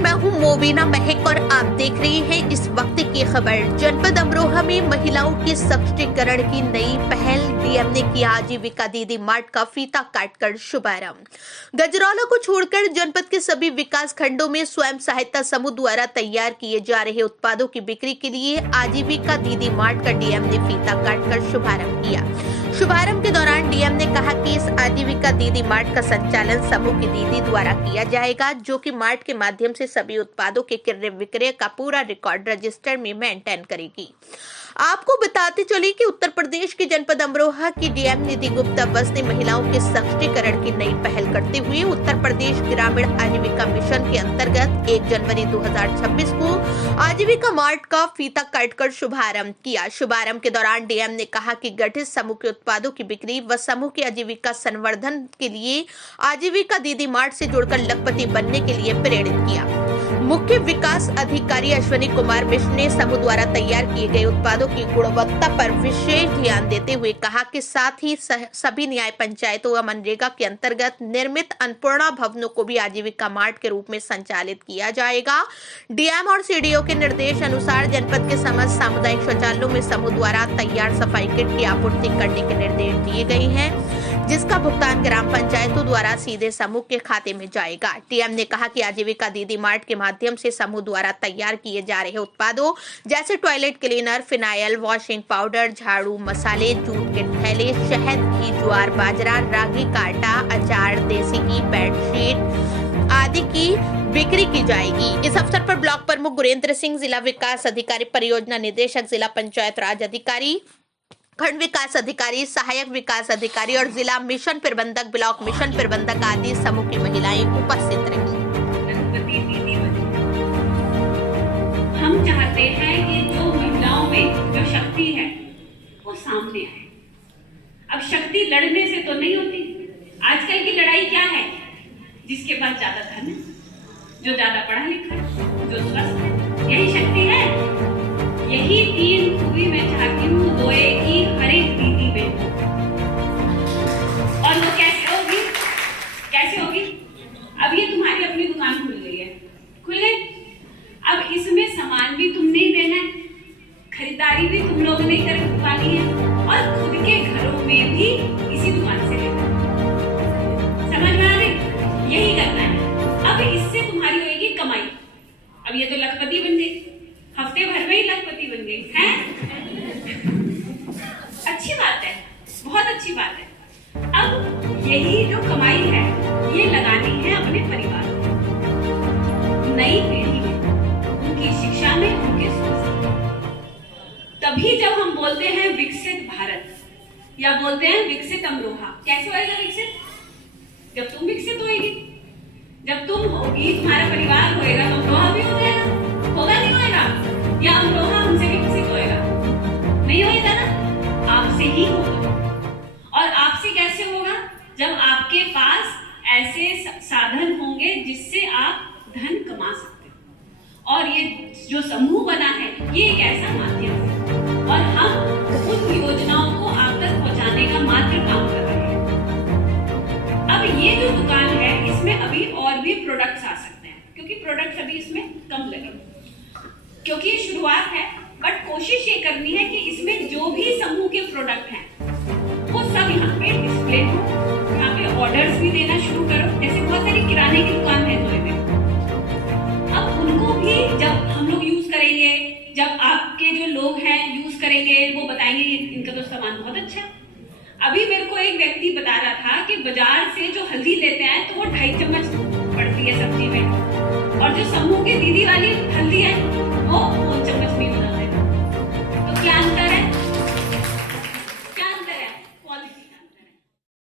मैं हूं मोबिना महक और आप देख रहे हैं इस वक्त की खबर। जनपद अमरोहा में महिलाओं के सशक्तिकरण की नई पहल। डीएम ने किया आजीविका दीदी मार्ट का फीता काटकर शुभारंभ। गजरौला को छोड़कर जनपद के सभी विकास खंडों में स्वयं सहायता समूह द्वारा तैयार किए जा रहे उत्पादों की बिक्री के लिए आजीविका दीदी मार्ट का डीएम ने फीता काटकर शुभारंभ किया। शुभारंभ के दौरान डीएम ने कहा कि इस आजीविका दीदी मार्ट का संचालन समूह की दीदी द्वारा किया जाएगा, जो कि मार्ट के माध्यम से सभी उत्पादों के क्रय विक्रय का पूरा रिकॉर्ड रजिस्टर में मेंटेन करेगी। आपको बताते चले कि उत्तर प्रदेश के जनपद अमरोहा की डीएम निधि गुप्ता बस ने महिलाओं के सशक्तिकरण की नई पहल करते हुए उत्तर प्रदेश ग्रामीण आजीविका मिशन के अंतर्गत 1 जनवरी 2026 को आजीविका मार्ट का फीता काटकर शुभारंभ किया। शुभारंभ के दौरान डीएम ने कहा कि गठित समूह के उत्पादों की बिक्री व समूह की आजीविका संवर्धन के लिए आजीविका दीदी मार्ट से जुड़कर लखपति बनने के लिए प्रेरित किया। मुख्य विकास अधिकारी अश्विनी कुमार मिश्र ने समूह द्वारा तैयार किए गए उत्पादों की गुणवत्ता पर विशेष ध्यान देते हुए कहा कि साथ ही सभी न्याय पंचायतों व मनरेगा के अंतर्गत निर्मित अन्नपूर्णा भवनों को भी आजीविका मार्ट के रूप में संचालित किया जाएगा। डीएम और सीडीओ के निर्देश अनुसार जनपद के समस्त सामुदायिक शौचालयों में समूह द्वारा तैयार सफाई किट की आपूर्ति करने के निर्देश दिए गए हैं, जिसका भुगतान ग्राम पंचायतों द्वारा सीधे समूह के खाते में जाएगा। डीएम ने कहा कि आजीविका दीदी मार्ट के माध्यम से समूह द्वारा तैयार किए जा रहे उत्पादों जैसे toilet cleaner, phenyl, washing powder, झाड़ू, मसाले, जूट के थैले, शहद, घी, ज्वार, बाजरा, रागी का आटा, अचार, देसी घी, बेडशीट आदि की बिक्री की जाएगी। इस अवसर पर ब्लॉक प्रमुख गुरेंद्र सिंह, जिला विकास अधिकारी, परियोजना निदेशक, जिला पंचायत राज अधिकारी, खंड विकास अधिकारी, सहायक विकास अधिकारी और जिला मिशन प्रबंधक, ब्लॉक मिशन प्रबंधक आदि समूह की महिलाएं उपस्थित रहीं। हम चाहते हैं कि जो महिलाओं में जो शक्ति है वो सामने आए। अब शक्ति लड़ने से तो नहीं होती। आजकल की लड़ाई क्या है? जिसके पास ज्यादा धन है, जो ज्यादा पढ़ा लिखा है, जो स्वस्थ है, यही शक्ति है। यही 3 खूबी मैं चाहती हूँ दोए की हर एक दीदी में। और वो कैसे होगी? कैसे होगी? अब ये तुम्हारी अपनी दुकान खुल गई है, खुल गई। अब इसमें सामान भी तुमने ही देना है, खरीदारी भी तुम लोगों ने करवानी है और खुद के घरों में भी इसी दुकान से लेना है। समझ में आ रही? यही करना है। अब इससे तुम्हारी होगी कमाई। अब ये तो लखपति बन गई, हफ्ते भर में ही लखपति बन गई है। अच्छी बात है, बहुत अच्छी बात है। अब यही जो कमाई है ये लगानी है अपने परिवार में, नई पीढ़ी में, उनकी शिक्षा में, उनके स्वास्थ्य में। तभी जब हम बोलते हैं विकसित भारत या बोलते हैं विकसित अमरोहा, कैसे होएगा विकसित? जब तुम विकसित होएगी, जब तुम होगी, तुम्हारा परिवार होएगा तो अमरोहा भी हो जाएगा। होगा नहीं होएगा? या अमरोहा हमसे विकसित होएगा? नहीं होएगा ना, आपसे ही होगा। और आपसे कैसे होगा? जब आपके पास ऐसे साधन होंगे जिससे आप धन कमा सकते हो। और ये जो समूह बना है ये एक ऐसा माध्यम है और हम उन योजनाओं को आप तक पहुंचाने का मात्र काम कर रहे हैं। अब ये जो दुकान है इसमें अभी और भी प्रोडक्ट्स आ सकते हैं, क्योंकि प्रोडक्ट्स अभी इसमें कम लगे, क्योंकि ये शुरुआत है। बट कोशिश ये करनी है कि इसमें जो भी समूह के प्रोडक्ट हैं वो सब यहाँ पे डिस्प्ले हो, यहाँ पे ऑर्डर्स भी देना शुरू करो। जैसे बहुत सारी किराने की दुकान है जोए में, अब उनको भी जब हम लोग यूज करेंगे, जब आपके जो लोग हैं यूज करेंगे, वो बताएंगे इनका तो सामान बहुत अच्छा है। अभी मेरे को एक व्यक्ति बता रहा था कि बाजार से जो हल्दी लेते हैं तो वो 2.5 चम्मच पड़ती है सब्जी में, और जो समूह की दीदी वाली